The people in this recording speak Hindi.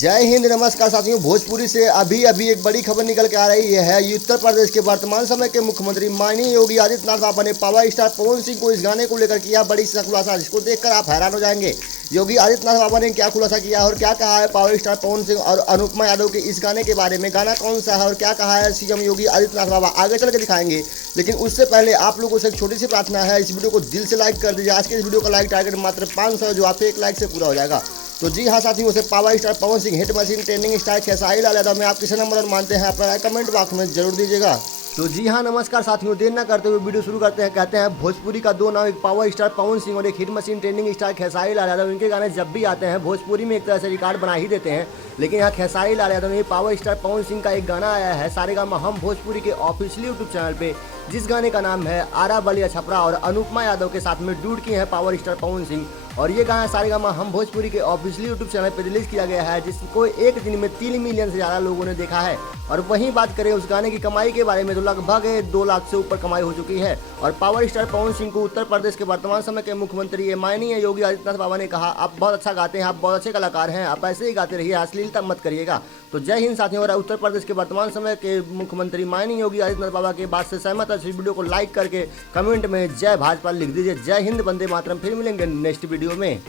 जय हिंद, नमस्कार साथियों। भोजपुरी से अभी अभी एक बड़ी खबर निकल के आ रही है। उत्तर प्रदेश के वर्तमान समय के मुख्यमंत्री माननीय योगी आदित्यनाथ बाबा ने पावर स्टार पवन सिंह को इस गाने को लेकर किया बड़ी सा खुलासा, जिसको देखकर आप हैरान हो जाएंगे। योगी आदित्यनाथ बाबा ने क्या खुलासा किया और क्या कहा है पावर स्टार पवन सिंह और अनुपमा यादव के इस गाने के बारे में। गाना कौन सा है और क्या कहा है सीएम योगी आदित्यनाथ बाबा, आगे चल के दिखाएंगे। लेकिन उससे पहले आप लोगों से एक छोटी सी प्रार्थना है, इस वीडियो को दिल से लाइक कर दीजिए। आज के इस वीडियो का लाइक टारगेट मात्र 500, जो आपके 1 लाइक से पूरा हो जाएगा। तो जी हाँ साथियों, से power star Pawan Singh, hit machine, trending star Khesari Lal Yadav में आप किसे नंबर 1 मानते हैं, अपना कमेंट बॉक्स में जरूर दीजिएगा। तो जी हाँ, नमस्कार साथियों, देर न करते हुए वीडियो शुरू करते हैं। कहते हैं भोजपुरी का दो नाम, एक पावर स्टार पवन सिंह और एक hit machine trending star Khesari Lal Yadav. इनके गाने जब भी आते हैं भोजपुरी में एक तरह से रिकॉर्ड बना ही देते हैं। लेकिन यहाँ खेसारी लाल यादव ने पावर स्टार पवन सिंह का एक गाना आया है सारेगामा हम भोजपुरी के ऑफिशियल यूट्यूब चैनल पे, जिस गाने का नाम है आरा बलिया छपरा, और अनुपमा यादव के साथ में डूड की है पावर स्टार पवन सिंह। और ये गाना सारेगामा हम भोजपुरी के ऑफिशियल यूट्यूब चैनल पर रिलीज किया गया है, जिसको एक दिन में 3 मिलियन से ज़्यादा लोगों ने देखा है। और वहीं बात करें उस गाने की कमाई के बारे में, तो लगभग 2 लाख से ऊपर कमाई हो चुकी है। और पावर स्टार पवन सिंह को उत्तर प्रदेश के वर्तमान समय के मुख्यमंत्री माननीय योगी आदित्यनाथ बाबा ने कहा, आप बहुत अच्छा गाते हैं, आप बहुत अच्छे कलाकार हैं, आप ऐसे ही गाते रहिए, अश्लीलता मत करिएगा। तो जय हिंद साथियों। और उत्तर प्रदेश के वर्तमान समय के मुख्यमंत्री माननीय योगी आदित्यनाथ बाबा के बात से सहमत है, इस वीडियो को लाइक करके कमेंट में जय भाजपा लिख दीजिए। जय हिंद, वंदे मातरम। फिर मिलेंगे नेक्स्ट वीडियो में।